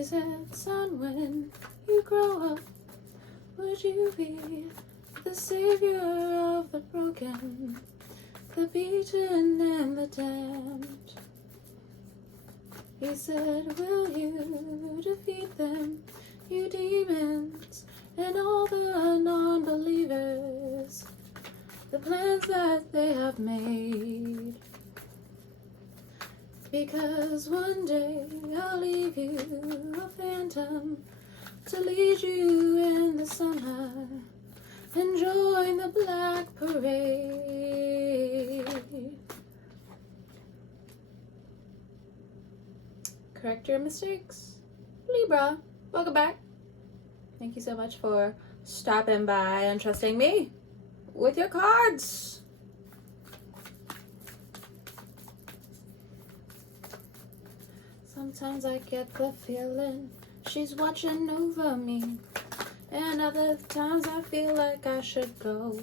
He said, son, when you grow up, would you be the savior of the broken, the beaten and the damned? He said, will you defeat them, you demons, and all the non-believers, the plans that they have made? Because one day I'll leave you a phantom to lead you in the summer and join the black parade. Correct your mistakes. Libra, welcome back. Thank you so much for stopping by and trusting me with your cards. Sometimes I get the feeling she's watching over me, and other times I feel like I should go.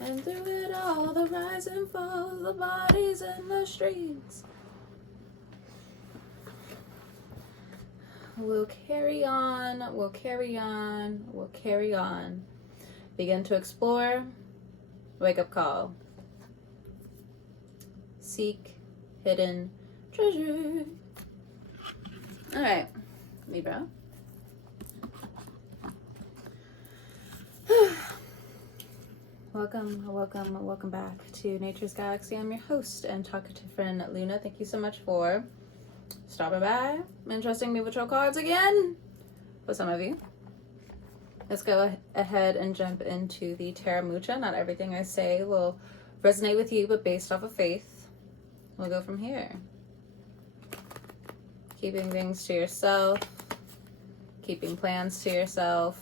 And through it all, the rise and fall, the bodies in the streets, we'll carry on, we'll carry on, we'll carry on. Begin to explore, wake up call. Seek hidden treasure. All right, Libra. Welcome back to Nature's Galaxy. I'm your host and talkative friend, Luna. Thank you so much for stopping by and trusting me with your cards again. For some of you, let's go ahead and jump into the Tarot Mucha. Not everything I say will resonate with you, but based off of faith, we'll go from here. Keeping things to yourself, keeping plans to yourself.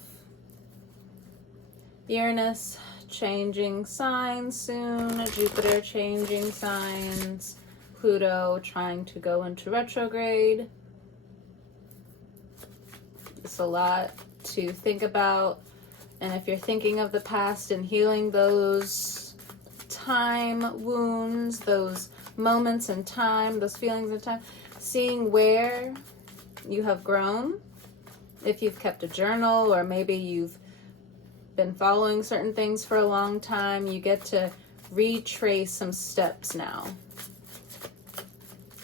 Uranus changing signs soon, Jupiter changing signs, Pluto trying to go into retrograde. It's a lot to think about, and if you're thinking of the past and healing those time wounds, those moments in time, those feelings in time, seeing where you have grown, if you've kept a journal or maybe you've been following certain things for a long time, you get to retrace some steps now.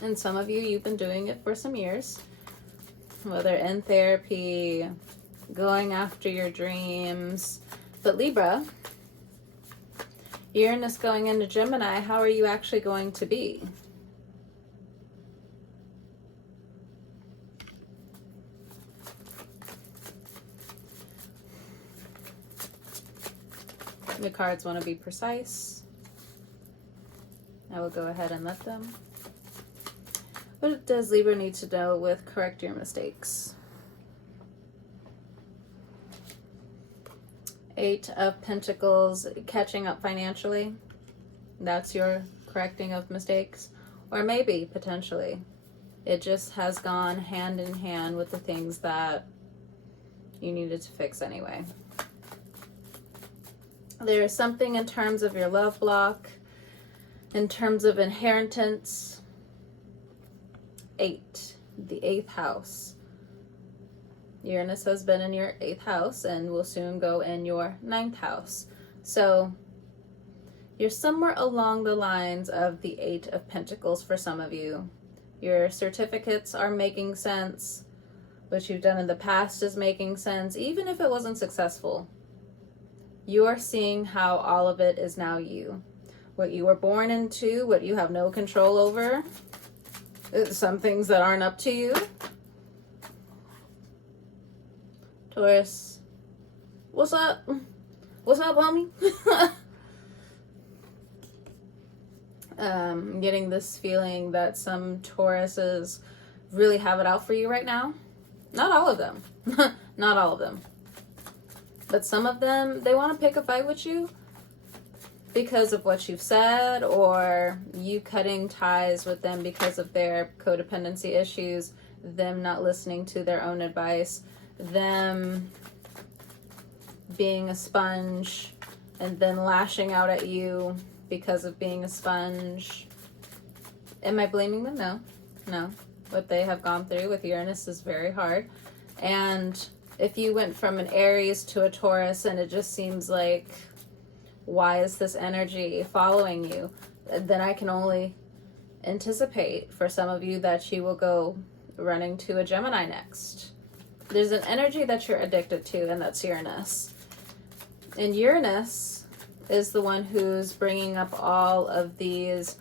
And some of you, you've been doing it for some years, whether in therapy, going after your dreams. But Libra, Uranus going into Gemini, how are you actually going to be? The cards want to be precise. I will go ahead and let them. What does Libra need to know with correct your mistakes? 8 of Pentacles, catching up financially. That's your correcting of mistakes. Or maybe, potentially, it just has gone hand in hand with the things that you needed to fix anyway. There is something in terms of your love block, in terms of inheritance. 8, the 8th house. Uranus has been in your 8th house and will soon go in your 9th house. So you're somewhere along the lines of the 8 of Pentacles for some of you. Your certificates are making sense. What you've done in the past is making sense, even if it wasn't successful. You are seeing how all of it is now you. What you were born into, what you have no control over. Some things that aren't up to you. Taurus, what's up? What's up, homie? I'm getting this feeling that some Tauruses really have it out for you right now. Not all of them. Not all of them. But some of them, they want to pick a fight with you because of what you've said, or you cutting ties with them because of their codependency issues, them not listening to their own advice, them being a sponge and then lashing out at you because of being a sponge. Am I blaming them? No. what they have gone through with Uranus is very hard. And if you went from an Aries to a Taurus and it just seems like, why is this energy following you? Then I can only anticipate for some of you that you will go running to a Gemini next. There's an energy that you're addicted to, and that's Uranus. And Uranus is the one who's bringing up all of these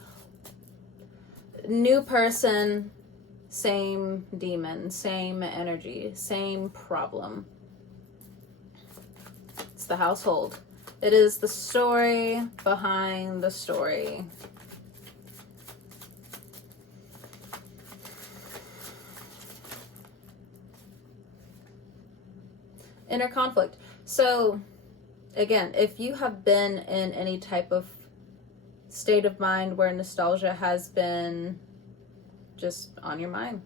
new person, same demon, same energy, same problem. It's the household. It is the story behind the story. Inner conflict. So again, if you have been in any type of state of mind where nostalgia has been just on your mind,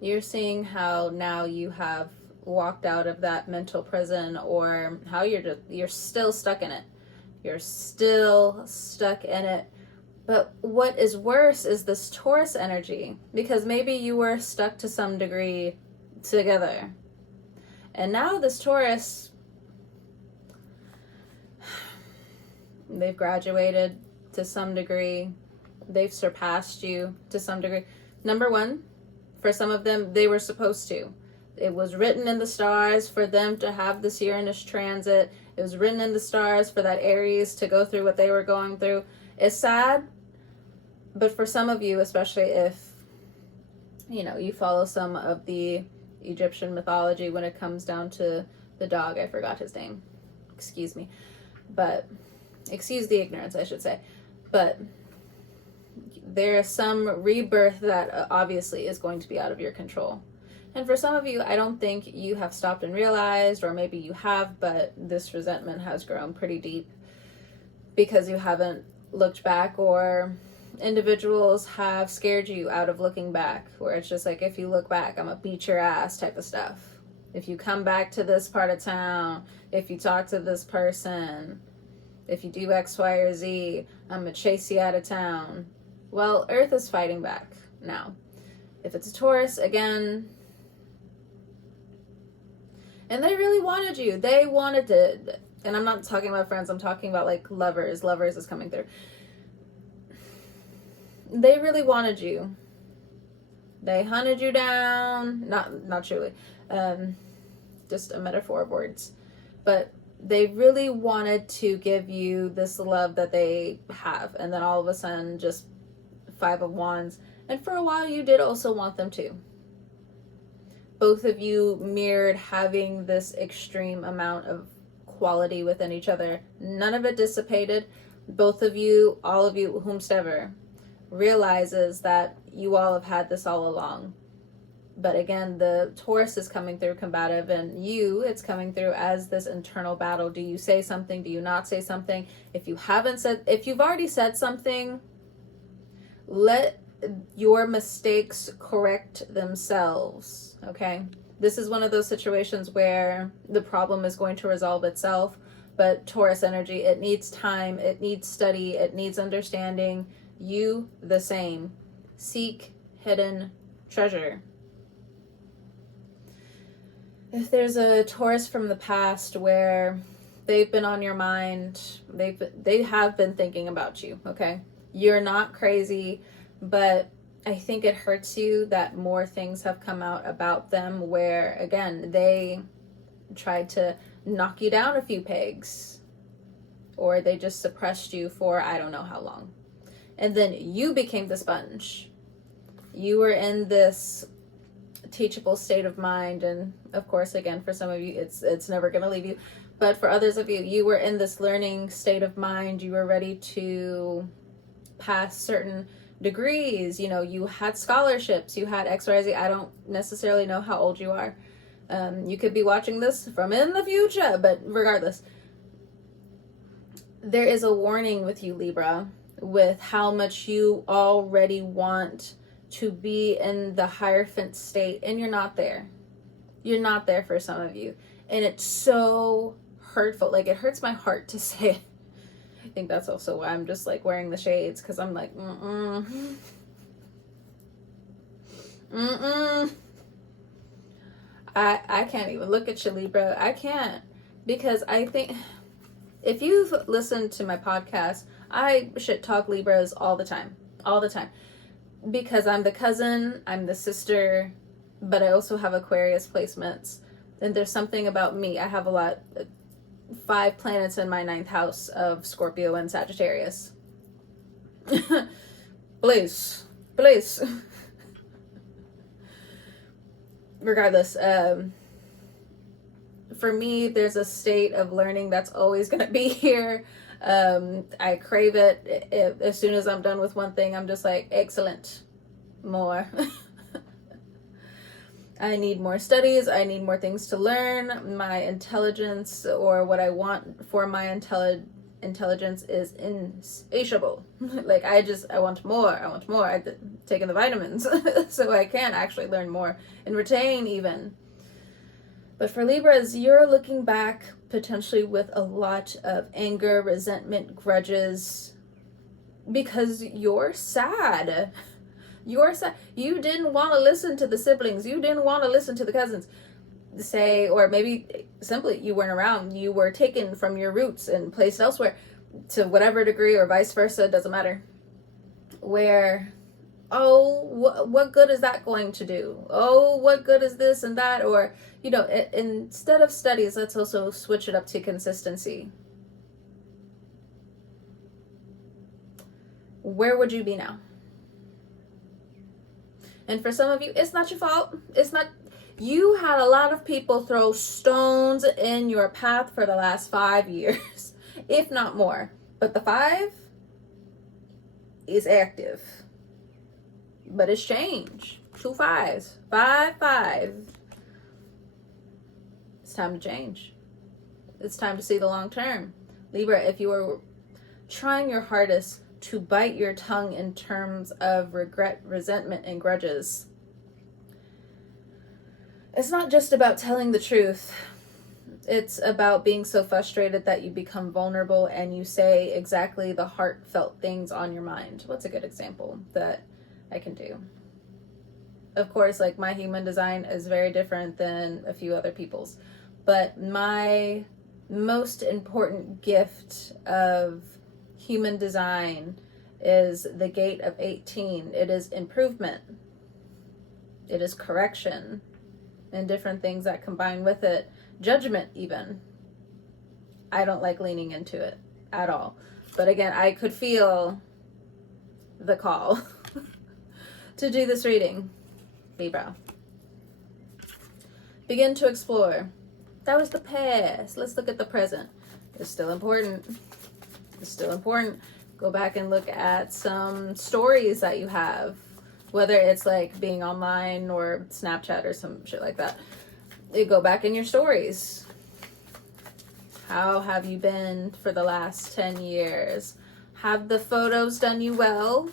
you're seeing how now you have walked out of that mental prison, or how you're still stuck in it. You're still stuck in it. But what is worse is this Taurus energy, because maybe you were stuck to some degree together. And now this Taurus, they've graduated to some degree. They've surpassed you to some degree. Number one, for some of them, they were supposed to. It was written in the stars for them to have this Uranus transit. It was written in the stars for that Aries to go through what they were going through. It's sad, but for some of you, especially if, you follow some of the Egyptian mythology when it comes down to the dog, I forgot his name. Excuse me. But, excuse the ignorance, I should say. But there is some rebirth that obviously is going to be out of your control. And for some of you, I don't think you have stopped and realized, or maybe you have, but this resentment has grown pretty deep because you haven't looked back, or individuals have scared you out of looking back, where it's just like, if you look back, I'm gonna beat your ass type of stuff. If you come back to this part of town, if you talk to this person, if you do X, Y, or Z, I'm gonna chase you out of town. Well, Earth is fighting back now. If it's a Taurus, again, and they really wanted you. They wanted to, and I'm not talking about friends, I'm talking about like lovers. Lovers is coming through. They really wanted you. They hunted you down. Not truly. Just a metaphor of words. But they really wanted to give you this love that they have. And then all of a sudden, just 5 of Wands. And for a while, you did also want them to. Both of you mirrored having this extreme amount of quality within each other. None of it dissipated. Both of you, all of you, whomsoever, realizes that you all have had this all along. But again, the Taurus is coming through combative, and it's coming through as this internal battle. Do you say something? Do you not say something? If you've already said something, let your mistakes correct themselves, okay? This is one of those situations where the problem is going to resolve itself, but Taurus energy, it needs time, it needs study, it needs understanding. You the same. Seek hidden treasure. If there's a Taurus from the past where they've been on your mind, they have been thinking about you, okay? You're not crazy, but I think it hurts you that more things have come out about them where, again, they tried to knock you down a few pegs, or they just suppressed you for I don't know how long. And then you became the sponge. You were in this teachable state of mind, and of course, again, for some of you, it's never going to leave you. But for others of you, you were in this learning state of mind. You were ready to pass certain degrees. You had scholarships. You had X, Y, Z. I don't necessarily know how old you are. You could be watching this from in the future, but regardless, there is a warning with you, Libra, with how much you already want to be in the Hierophant state, and you're not there. You're not there for some of you. And it's so hurtful. Like, it hurts my heart to say it. I think that's also why I'm just like wearing the shades, because I'm like, I can't even look at you, Libra. I can't. Because I think if you've listened to my podcast, I shit talk Libras all the time. All the time. Because I'm the cousin, I'm the sister, but I also have Aquarius placements. And there's something about me. I have 5 planets in my 9th house of Scorpio and Sagittarius. Please. Regardless, for me, there's a state of learning that's always going to be here. I crave it. As soon as I'm done with one thing, I'm just like, excellent, more. I need more studies. I need more things to learn. My intelligence, or what I want for my intelligence, is insatiable. Like, I want more. I've taken the vitamins so I can actually learn more and retain even. But for Libras, you're looking back potentially with a lot of anger, resentment, grudges, because you're sad. You're sad. You didn't want to listen to the siblings. You didn't want to listen to the cousins. Or maybe simply you weren't around. You were taken from your roots and placed elsewhere to whatever degree, or vice versa. It doesn't matter. Where, what good is that going to do? Oh, what good is this and that? Or, instead of studies, let's also switch it up to consistency. Where would you be now? And for some of you, it's not your fault. You had a lot of people throw stones in your path for the last 5 years, if not more. But the 5 is active. But it's change. 2 5s. 5 5. It's time to change. It's time to see the long term. Libra, if you are trying your hardest to bite your tongue in terms of regret, resentment, and grudges, it's not just about telling the truth. It's about being so frustrated that you become vulnerable and you say exactly the heartfelt things on your mind. What's a good example that I can do? Of course, like, my human design is very different than a few other people's. But my most important gift of human design is the gate of 18. It is improvement. It is correction and different things that combine with it. Judgment even. I don't like leaning into it at all. But again, I could feel the call to do this reading. Libra. Begin to explore. That was the past. Let's look at the present. It's still important. Go back and look at some stories that you have, whether it's like being online or Snapchat or some shit like that. You go back in your stories. How have you been for the last 10 years? Have the photos done you well?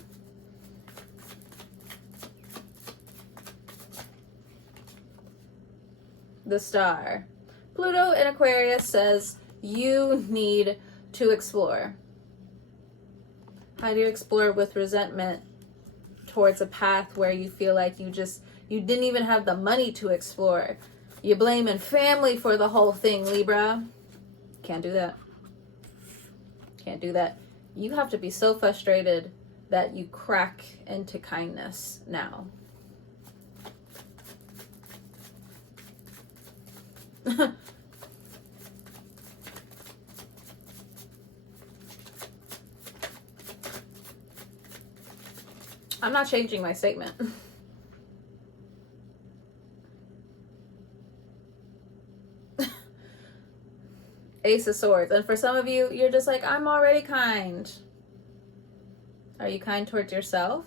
The Star. Pluto in Aquarius says you need to explore. How do you explore with resentment towards a path where you feel like you didn't even have the money to explore? You're blaming family for the whole thing, Libra. Can't do that. You have to be so frustrated that you crack into kindness now. I'm not changing my statement. Ace of Swords. And for some of you, you're just like, I'm already kind. Are you kind towards yourself?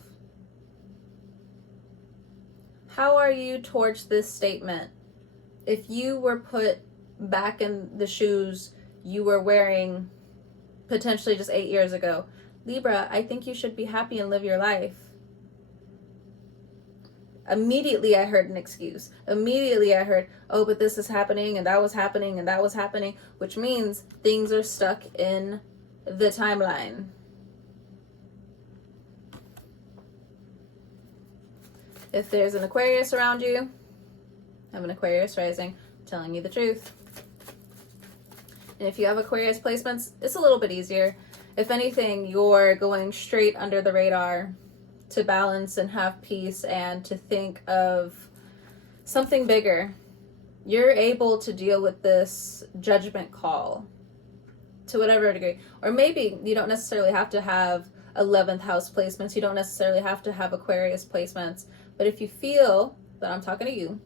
How are you towards this statement? If you were put back in the shoes you were wearing potentially just 8 years ago, Libra, I think you should be happy and live your life. Immediately I heard an excuse. Immediately I heard, oh, but this is happening and that was happening and that was happening, which means things are stuck in the timeline. If there's an Aquarius around you, have an Aquarius rising, I'm telling you the truth. And if you have Aquarius placements, it's a little bit easier. If anything, you're going straight under the radar to balance and have peace and to think of something bigger. You're able to deal with this judgment call to whatever degree. Or maybe you don't necessarily have to have 11th house placements. You don't necessarily have to have Aquarius placements. But if you feel that I'm talking to you,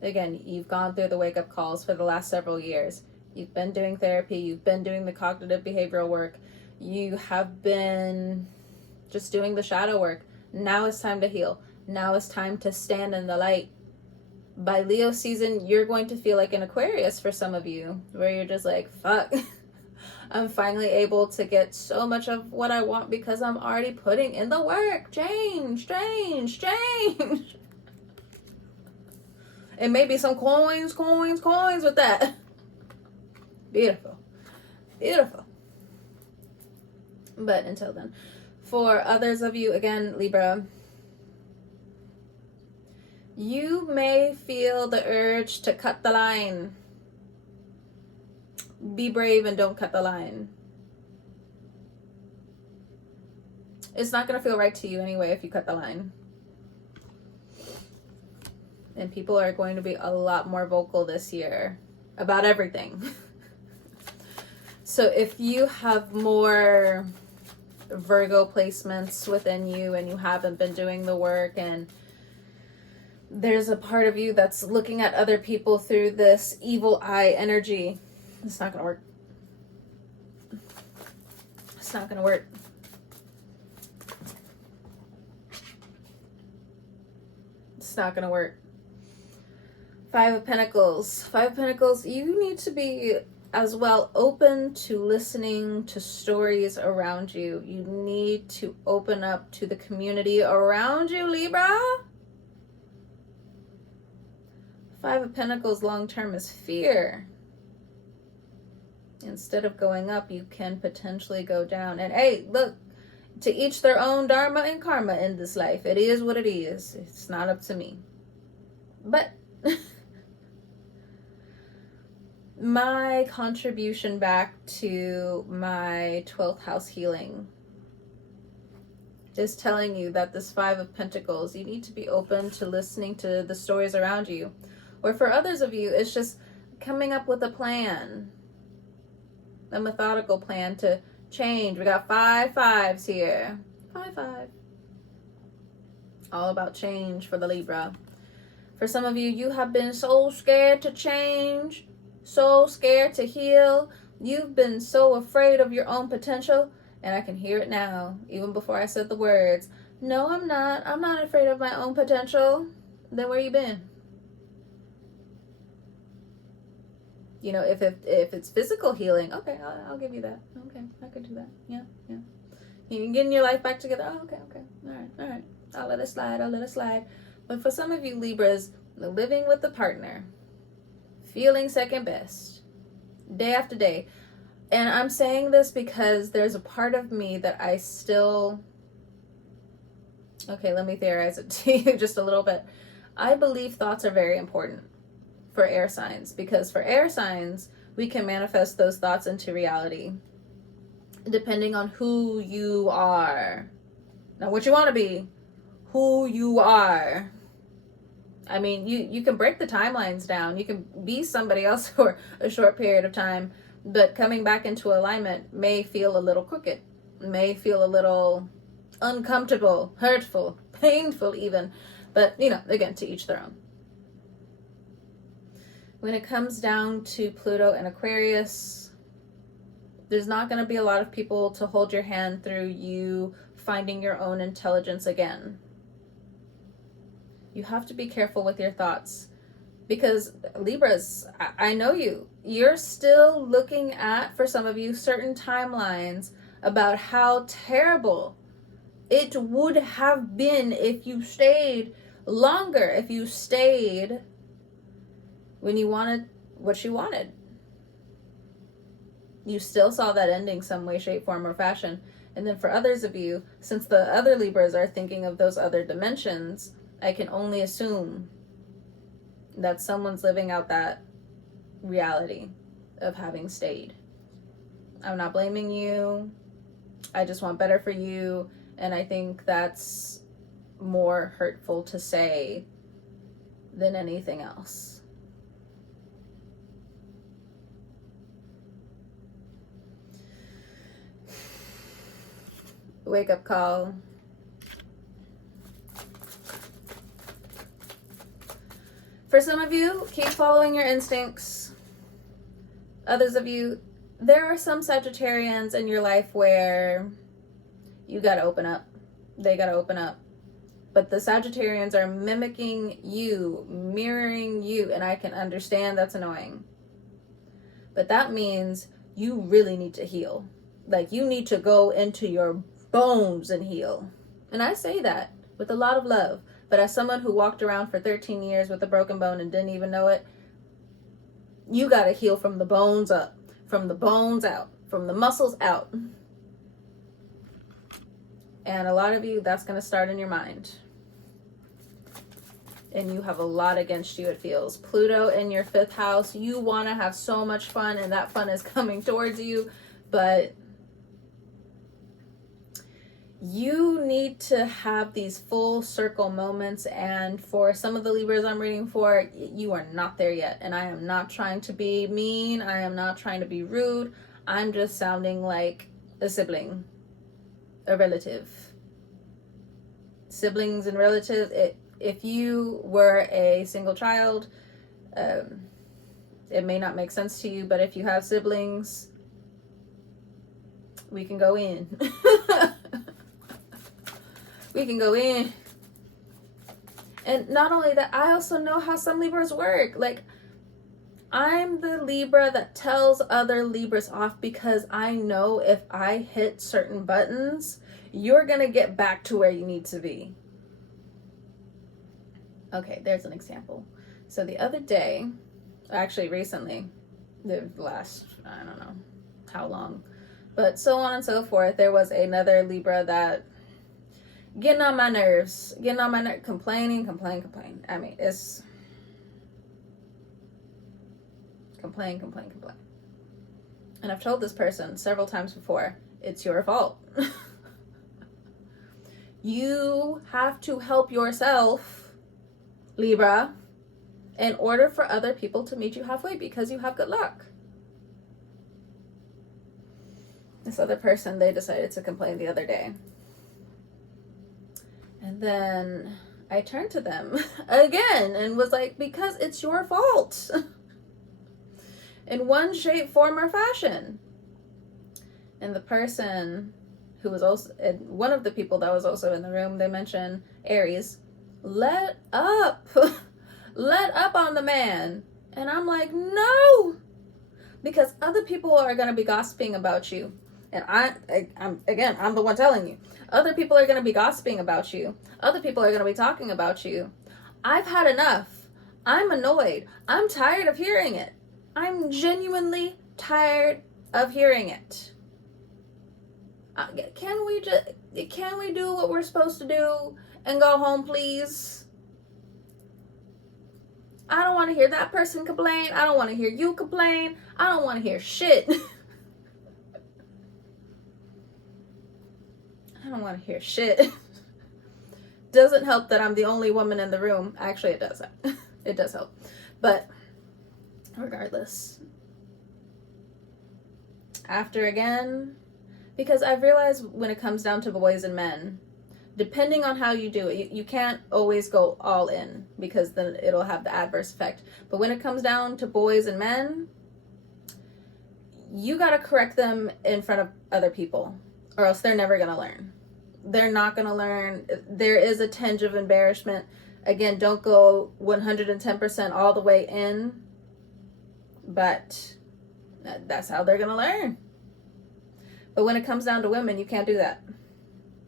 again, you've gone through the wake-up calls for the last several years. You've been doing therapy. You've been doing the cognitive behavioral work. You have been just doing the shadow work. Now it's time to heal. Now it's time to stand in the light. By Leo season, you're going to feel like an Aquarius for some of you, where you're just like, fuck, I'm finally able to get so much of what I want because I'm already putting in the work. Change. And maybe some coins with that. Beautiful. But until then, for others of you, again, Libra, you may feel the urge to cut the line. Be brave and don't cut the line. It's not going to feel right to you anyway if you cut the line. And people are going to be a lot more vocal this year about everything. So if you have more Virgo placements within you and you haven't been doing the work, and there's a part of you that's looking at other people through this evil eye energy, it's not going to work. It's not going to work. It's not going to work. Five of Pentacles, you need to be as well open to listening to stories around you. You need to open up to the community around you, Libra. Five of Pentacles long term is fear. Instead of going up, you can potentially go down. And hey, look, to each their own dharma and karma in this life. It is what it is. It's not up to me. But my contribution back to my 12th house healing is telling you that this Five of Pentacles, you need to be open to listening to the stories around you. Or for others of you, it's just coming up with a plan, a methodical plan to change. We got 5 fives here. 5. All about change for the Libra. For some of you, you have been so scared to change, so scared to heal. You've been so afraid of your own potential. And I can hear it now, even before I said the words. No, I'm not. I'm not afraid of my own potential. Then where you been? You know, if it's physical healing, okay, I'll give you that. Okay, I could do that. Yeah. You can get your life back together. Oh, okay. All right. I'll let it slide. But for some of you Libras, living with a partner, feeling second best, day after day. And I'm saying this because there's a part of me that I still... Okay, let me theorize it to you just a little bit. I believe thoughts are very important for air signs, because for air signs, we can manifest those thoughts into reality depending on who you are. Not what you want to be, who you are. I mean, you can break the timelines down. You can be somebody else for a short period of time, but coming back into alignment may feel a little crooked, may feel a little uncomfortable, hurtful, painful even. But, you know, again, to each their own. When it comes down to Pluto and Aquarius, there's not going to be a lot of people to hold your hand through you finding your own intelligence again. You have to be careful with your thoughts, because Libras, I know you're still looking at, for some of you, certain timelines about how terrible it would have been if you stayed longer, if you stayed when you wanted what you wanted. You still saw that ending some way, shape, form, or fashion. And then for others of you, since the other Libras are thinking of those other dimensions, I can only assume that someone's living out that reality of having stayed. I'm not blaming you. I just want better for you. And I think that's more hurtful to say than anything else. Wake up call. For some of you, keep following your instincts. Others of you, there are some Sagittarians in your life where you gotta open up. They gotta open up. But the Sagittarians are mimicking you, mirroring you, and I can understand that's annoying. But that means you really need to heal. Like, you need to go into your bones and heal. And I say that with a lot of love. But as someone who walked around for 13 years with a broken bone and didn't even know it, you gotta heal from the bones up, from the bones out, from the muscles out. And a lot of you, that's gonna start in your mind. And you have a lot against you, it feels. Pluto in your 5th house, you wanna have so much fun, and that fun is coming towards you, but you need to have these full circle moments. And for some of the Libras I'm reading for, you are not there yet. And I am not trying to be mean. I am not trying to be rude. I'm just sounding like a sibling, a relative. Siblings and relatives, if you were a single child, it may not make sense to you, but if you have siblings, we can go in. We can go in. And not only that, I also know how some Libras work. Like, I'm the Libra that tells other Libras off because I know if I hit certain buttons, you're gonna get back to where you need to be. Okay, there's an example. So the other day, actually recently, the last, I don't know how long, but so on and so forth, there was another Libra that getting on my nerves, complaining. I mean, it's complain. And I've told this person several times before, it's your fault. You have to help yourself, Libra, in order for other people to meet you halfway, because you have good luck. This other person, they decided to complain the other day. And then I turned to them again and was like, because it's your fault. In one shape, form, or fashion. And the person who was also, one of the people that was also in the room, they mentioned Aries. Let up. Let up on the man. And I'm like, no. Because other people are going to be gossiping about you. And I'm the one telling you. Other people are going to be gossiping about you. Other people are going to be talking about you. I've had enough. I'm annoyed. I'm tired of hearing it. I'm genuinely tired of hearing it. Can we do what we're supposed to do and go home, please? I don't want to hear that person complain. I don't want to hear you complain. I don't want to hear shit. I don't want to hear shit. Doesn't help that I'm the only woman in the room. Actually, it does. It does help. But regardless. After again, because I've realized when it comes down to boys and men, depending on how you do it, you can't always go all in because then it'll have the adverse effect. But when it comes down to boys and men, you got to correct them in front of other people, or else they're never going to learn. They're not going to learn. There is a tinge of embarrassment. Again, don't go 110% all the way in, but that's how they're going to learn. But when it comes down to women, you can't do that.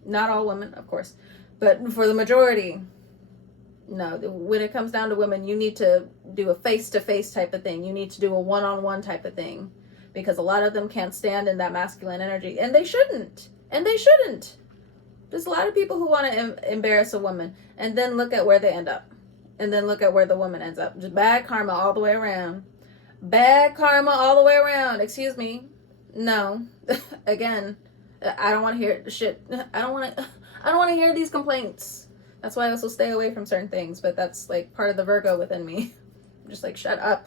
Not all women, of course, but for the majority, no. When it comes down to women, you need to do a face-to-face type of thing. You need to do a one-on-one type of thing, because a lot of them can't stand in that masculine energy, and they shouldn't. And they shouldn't. There's a lot of people who want to embarrass a woman, and then look at where they end up. And then look at where the woman ends up. Just bad karma all the way around. Bad karma all the way around. Excuse me. No. Again, I don't want to hear shit. I don't want to hear these complaints. That's why I also stay away from certain things, but that's like part of the Virgo within me. I'm just like, shut up.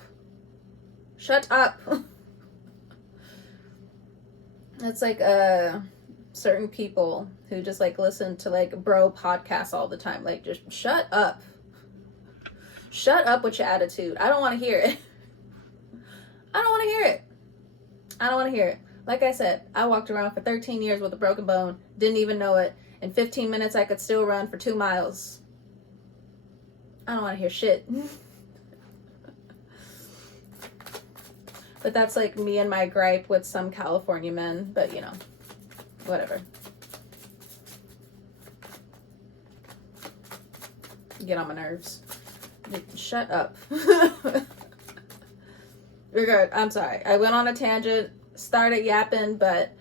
Shut up. It's like certain people who just like listen to like bro podcasts all the time. Like, just shut up. Shut up with your attitude. I don't want to hear it. I don't want to hear it. I don't want to hear it. Like I said, I walked around for 13 years with a broken bone, didn't even know it. In 15 minutes, I could still run for 2 miles. I don't want to hear shit. But that's like me and my gripe with some California men, but you know, whatever. Get on my nerves. Shut up. We're good. I'm sorry. I went on a tangent, started yapping, but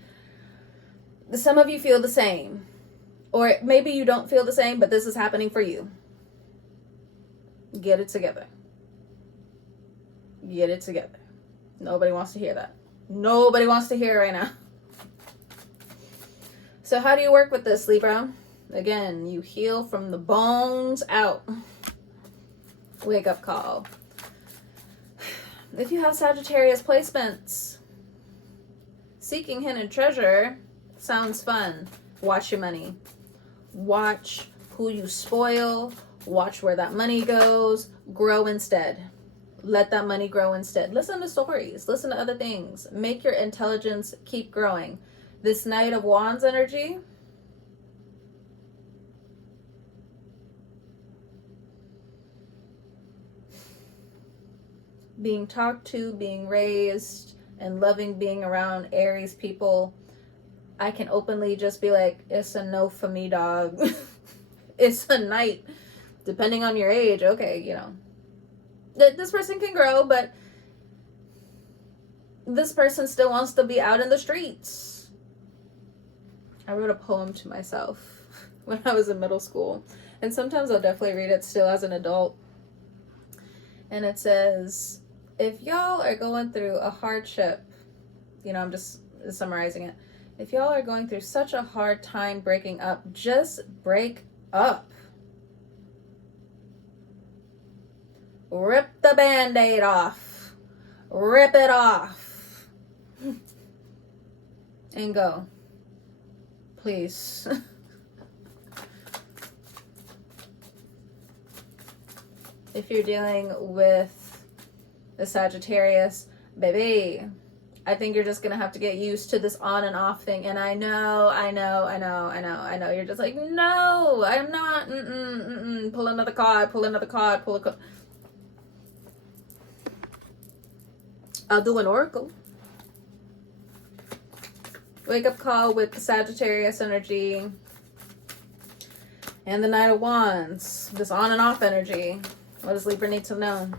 some of you feel the same. Or maybe you don't feel the same, but this is happening for you. Get it together. Get it together. Nobody wants to hear that. Nobody wants to hear it right now. So how do you work with this, Libra? Again, you heal from the bones out. Wake up call. If you have Sagittarius placements, seeking hidden treasure sounds fun. Watch your money. Watch who you spoil. Watch where that money goes. Grow instead. Let that money grow instead. Listen to stories. Listen to other things. Make your intelligence keep growing. This Knight of Wands energy, being talked to, being raised, and loving being around Aries people, I can openly just be like, it's a no for me, dog. It's a night. Depending on your age, okay, you know. This person can grow, but this person still wants to be out in the streets. I wrote a poem to myself when I was in middle school, and sometimes I'll definitely read it still as an adult. And it says, if y'all are going through a hardship, you know, I'm just summarizing it. If y'all are going through such a hard time breaking up, just break up. Rip the Band-Aid off. Rip it off. And go. Please. If you're dealing with the Sagittarius, baby, I think you're just going to have to get used to this on and off thing. And I know. You're just like, no, I'm not. Pull another card, pull a card. I'll do an oracle. Wake up call with the Sagittarius energy and the Knight of Wands. This on and off energy. What does Libra need to know?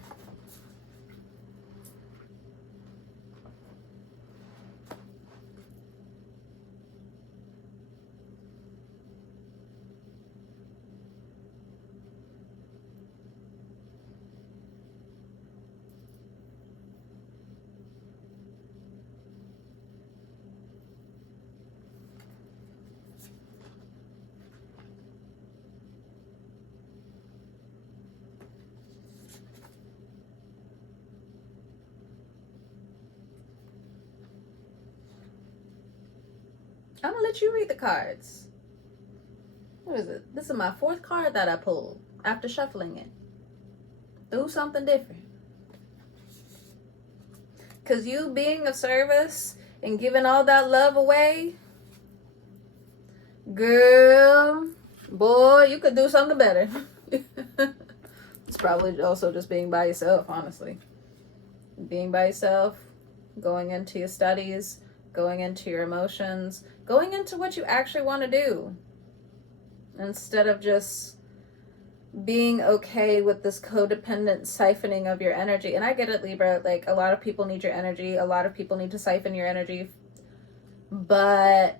I'm gonna let you read the cards. What is it? This is my 4th card that I pulled after shuffling it. Do something different. Because you being of service and giving all that love away, girl, boy, you could do something better. It's probably also just being by yourself, honestly. Being by yourself, going into your studies, going into your emotions, going into what you actually want to do, instead of just being okay with this codependent siphoning of your energy. And I get it, Libra, like a lot of people need your energy, a lot of people need to siphon your energy, but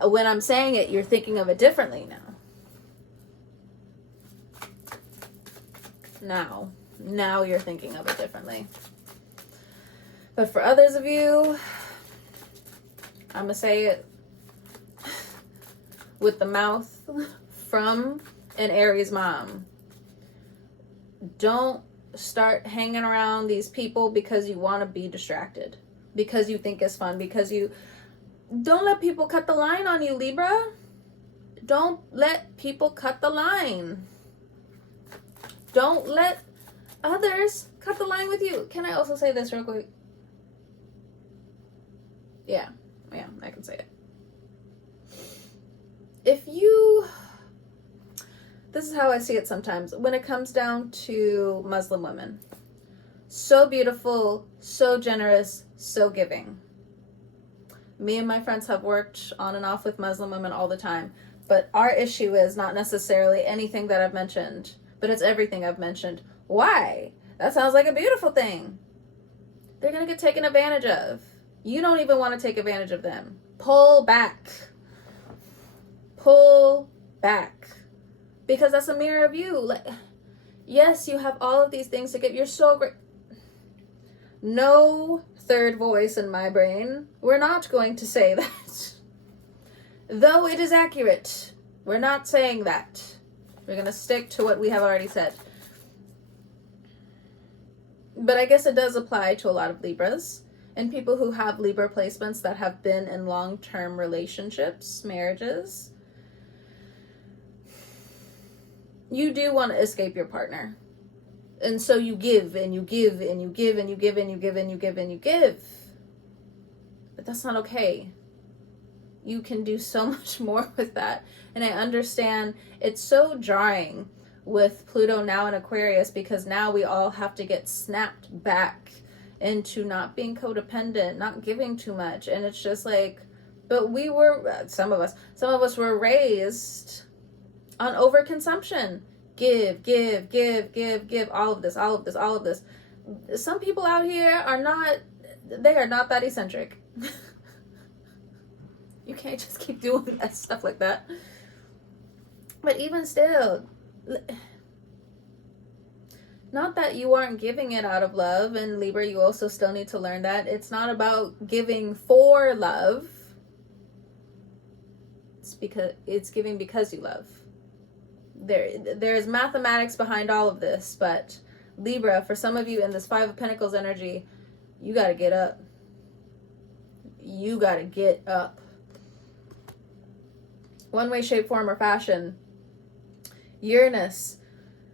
when I'm saying it, you're thinking of it differently now you're thinking of it differently. But for others of you, I'm gonna say it with the mouth from an Aries mom. Don't start hanging around these people because you want to be distracted, because you think it's fun, because you don't let people cut the line on you, Libra. Don't let people cut the line. Don't let others cut the line with you. Can I also say this real quick? Yeah, I can say it. This is how I see it sometimes when it comes down to Muslim women. So beautiful, so generous, so giving. Me and my friends have worked on and off with Muslim women all the time, but our issue is not necessarily anything that I've mentioned, but it's everything I've mentioned. Why? That sounds like a beautiful thing. They're going to get taken advantage of. You don't even want to take advantage of them. Pull back. Pull back. Because that's a mirror of you. Like, yes, you have all of these things to give. You're so great. No third voice in my brain. We're not going to say that. Though it is accurate. We're not saying that. We're going to stick to what we have already said. But I guess it does apply to a lot of Libras. And people who have Libra placements that have been in long-term relationships, marriages. You do want to escape your partner. And so you give and you give and you give and you give and you give and you give and you give. But that's not okay. You can do so much more with that. And I understand it's so jarring with Pluto now in Aquarius, because now we all have to get snapped back into not being codependent, not giving too much. And it's just like, but some of us were raised on overconsumption. Give, all of this. Some people out here are not that eccentric. You can't just keep doing that stuff like that. But even still, not that you aren't giving it out of love, and Libra, you also still need to learn that it's not about giving for love. It's giving because you love. There's mathematics behind all of this, but Libra, for some of you in this Five of Pentacles energy, you got to get up. You got to get up. One way, shape, form, or fashion. Uranus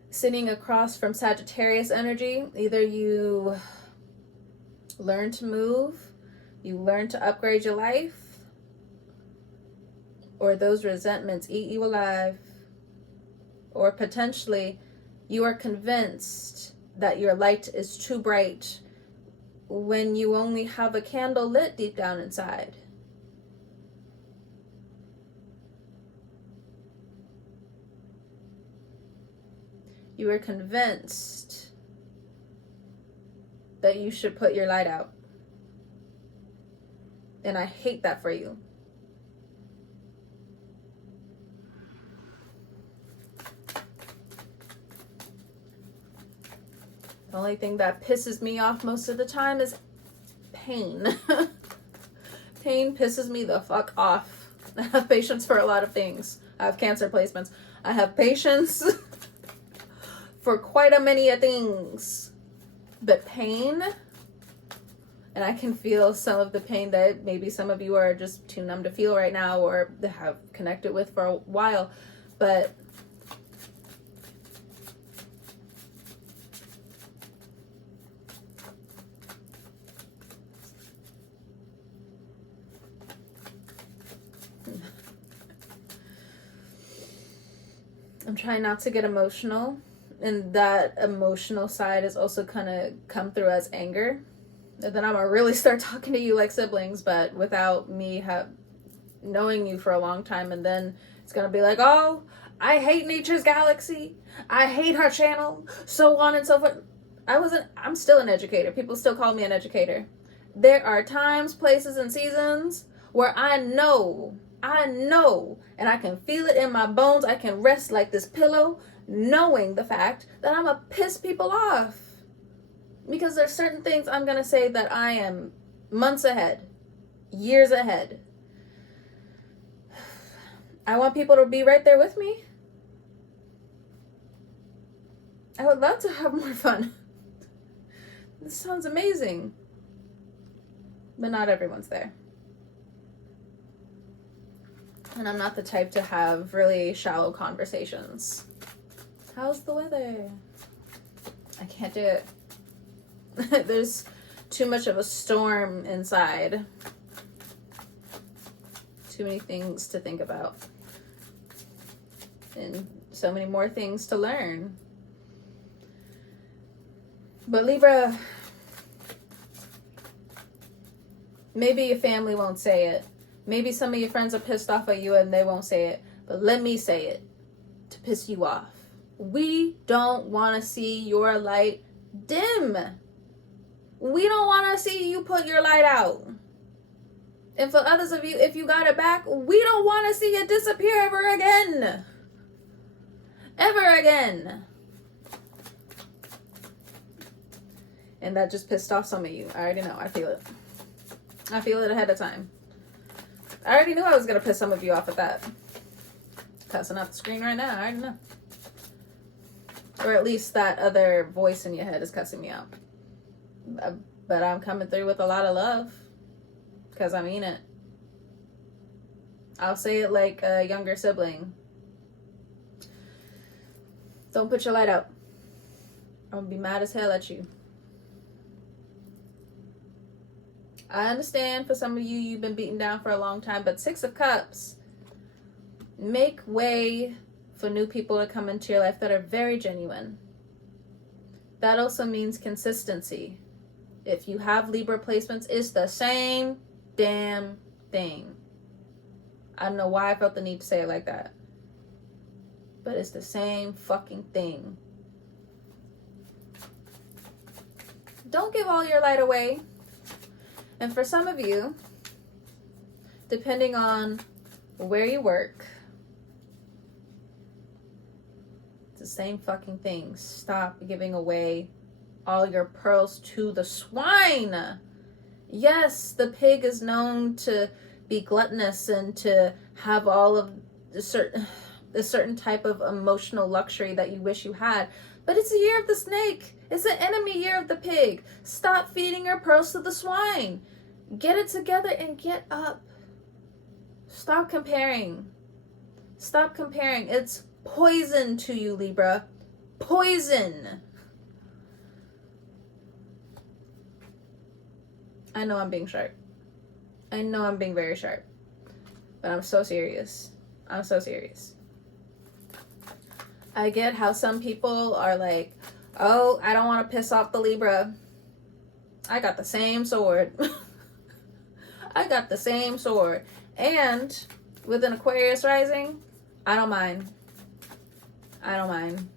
sitting across from Sagittarius energy. Either you learn to move, you learn to upgrade your life, or those resentments eat you alive. Or potentially you are convinced that your light is too bright when you only have a candle lit deep down inside. You are convinced that you should put your light out. And I hate that for you. The only thing that pisses me off most of the time is pain. Pain pisses me the fuck off. I have patience for a lot of things. I have Cancer placements. I have patience for quite a many things. But pain, and I can feel some of the pain that maybe some of you are just too numb to feel right now or have connected with for a while. But I'm trying not to get emotional, and that emotional side is also kind of come through as anger. And then I'm gonna really start talking to you like siblings, but without me knowing you for a long time, and then it's gonna be like, oh, I hate Nature's Galaxy, I hate her channel, so on and so forth. I'm still an educator. People still call me an educator. There are times, places, and seasons where I know I know, and I can feel it in my bones. I can rest like this pillow, knowing the fact that I'm gonna piss people off. Because there's certain things I'm gonna say that I am months ahead, years ahead. I want people to be right there with me. I would love to have more fun. This sounds amazing. But not everyone's there. And I'm not the type to have really shallow conversations. How's the weather? I can't do it. There's too much of a storm inside. Too many things to think about. And so many more things to learn. But Libra, maybe your family won't say it. Maybe some of your friends are pissed off at you and they won't say it. But let me say it to piss you off. We don't want to see your light dim. We don't want to see you put your light out. And for others of you, if you got it back, we don't want to see it disappear ever again. Ever again. And that just pissed off some of you. I already know. I feel it. I feel it ahead of time. I already knew I was going to piss some of you off at that. Cussing out the screen right now. I already know. Or at least that other voice in your head is cussing me out. But I'm coming through with a lot of love. Because I mean it. I'll say it like a younger sibling. Don't put your light out. I'm going to be mad as hell at you. I understand for some of you, you've been beaten down for a long time, but Six of Cups, make way for new people to come into your life that are very genuine. That also means consistency. If you have Libra placements, it's the same damn thing. I don't know why I felt the need to say it like that. But it's the same fucking thing. Don't give all your light away. And for some of you, depending on where you work, it's the same fucking thing. Stop giving away all your pearls to the swine. Yes, the pig is known to be gluttonous and to have all of a certain type of emotional luxury that you wish you had. But it's the year of the snake. It's the enemy year of the pig. Stop feeding your pearls to the swine. Get it together and get up. Stop comparing. Stop comparing. It's poison to you, Libra. Poison. I know I'm being sharp. I know I'm being very sharp. But I'm so serious. I'm so serious. I get how some people are like, oh, I don't want to piss off the Libra. I got the same sword. I got the same sword. And with an Aquarius rising, I don't mind. I don't mind.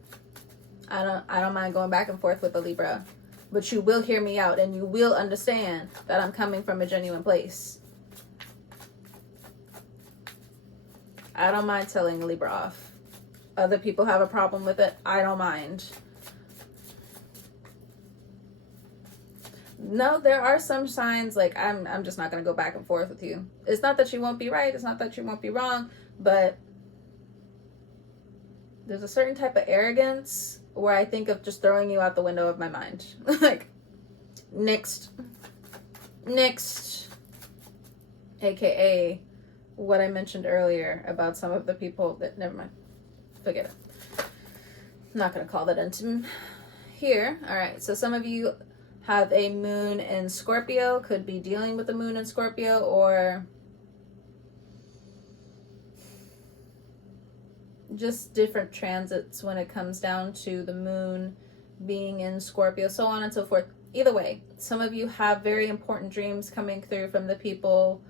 I don't mind going back and forth with the Libra. But you will hear me out and you will understand that I'm coming from a genuine place. I don't mind telling Libra off. Other people have a problem with it. I don't mind. No, there are some signs like I'm just not going to go back and forth with you. It's not that you won't be right. It's not that you won't be wrong. But there's a certain type of arrogance where I think of just throwing you out the window of my mind. Like, next. AKA what I mentioned earlier about some of the people that, never mind. Forget it. I'm not going to call that into here. All right. So some of you have a moon in Scorpio, could be dealing with the moon in Scorpio, or just different transits when it comes down to the moon being in Scorpio, so on and so forth. Either way, some of you have very important dreams coming through from the people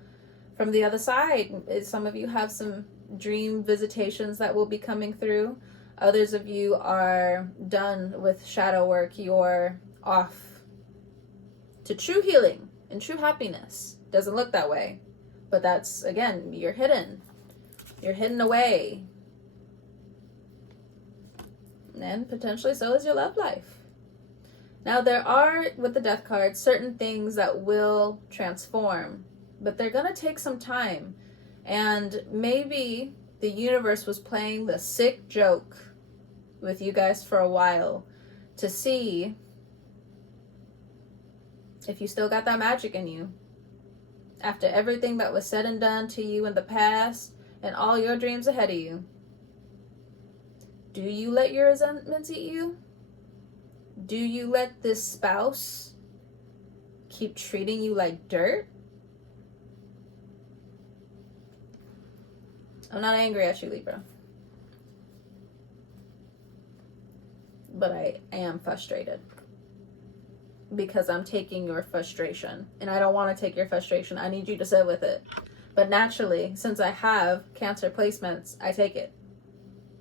from the other side. Some of you have some dream visitations that will be coming through. Others of you are done with shadow work. You're off to true healing and true happiness. Doesn't look that way, but that's, again, you're hidden. You're hidden away. And potentially so is your love life. Now there are, with the Death card, certain things that will transform, but they're going to take some time. And maybe the universe was playing the sick joke with you guys for a while to see if you still got that magic in you. After everything that was said and done to you in the past and all your dreams ahead of you, do you let your resentments eat you? Do you let this spouse keep treating you like dirt? I'm not angry at you, Libra. But I am frustrated. Because I'm taking your frustration. And I don't want to take your frustration. I need you to sit with it. But naturally, since I have Cancer placements, I take it.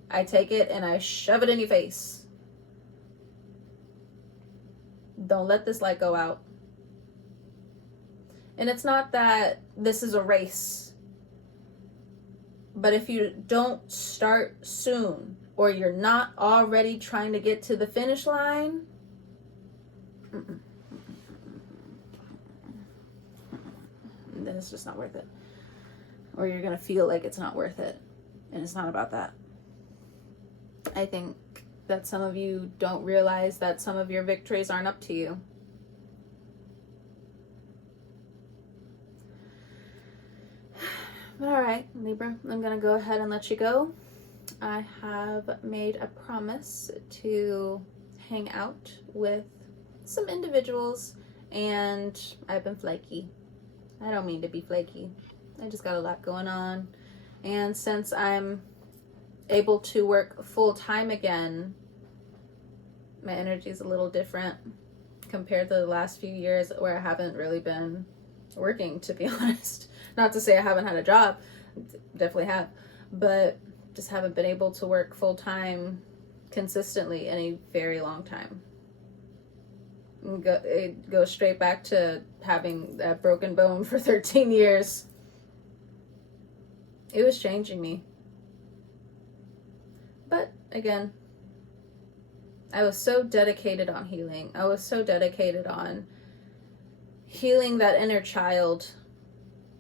I take it and I shove it in your face. Don't let this light go out. And it's not that this is a race. But if you don't start soon, or you're not already trying to get to the finish line, then it's just not worth it. Or you're going to feel like it's not worth it. And it's not about that. I think that some of you don't realize that some of your victories aren't up to you. But all right, Libra, I'm going to go ahead and let you go. I have made a promise to hang out with some individuals, and I've been flaky. I don't mean to be flaky. I just got a lot going on. And since I'm able to work full time again, my energy is a little different compared to the last few years where I haven't really been working, to be honest. Not to say I haven't had a job, definitely have, but just haven't been able to work full time consistently in a very long time. It goes straight back to having that broken bone for 13 years. It was changing me. But again, I was so dedicated on healing. I was so dedicated on healing that inner child.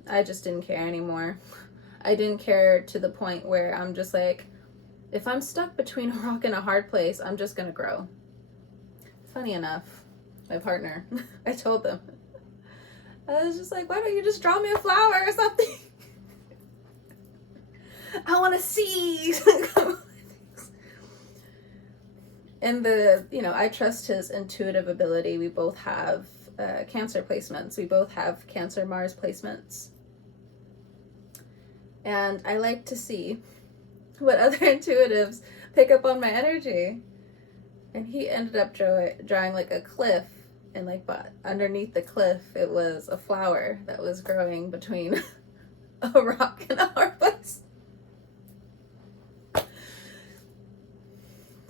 I just didn't care anymore. I didn't care to the point where I'm just like, if I'm stuck between a rock and a hard place, I'm just gonna grow. Funny enough, my partner, I told them, I was just like, why don't you just draw me a flower or something? I want to see. And I trust his intuitive ability. We both have Cancer placements. We both have Cancer Mars placements. And I like to see what other intuitives pick up on my energy. And he ended up drawing like a cliff, and but underneath the cliff, it was a flower that was growing between a rock and a hard place.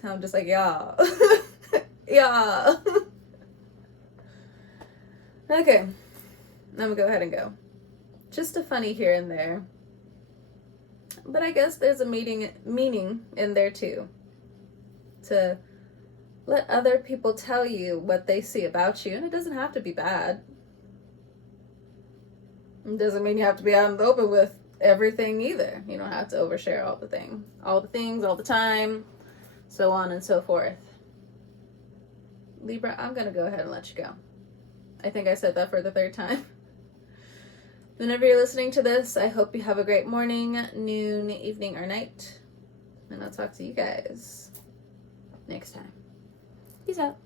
I'm just like, yeah. Yeah. Okay. I'm gonna go ahead and go. Just a funny here and there. But I guess there's a meaning in there too. To let other people tell you what they see about you. And it doesn't have to be bad. It doesn't mean you have to be out in the open with everything either. You don't have to overshare all the things, all the time, so on and so forth. Libra, I'm going to go ahead and let you go. I think I said that for the third time. Whenever you're listening to this, I hope you have a great morning, noon, evening, or night. And I'll talk to you guys next time. Peace out.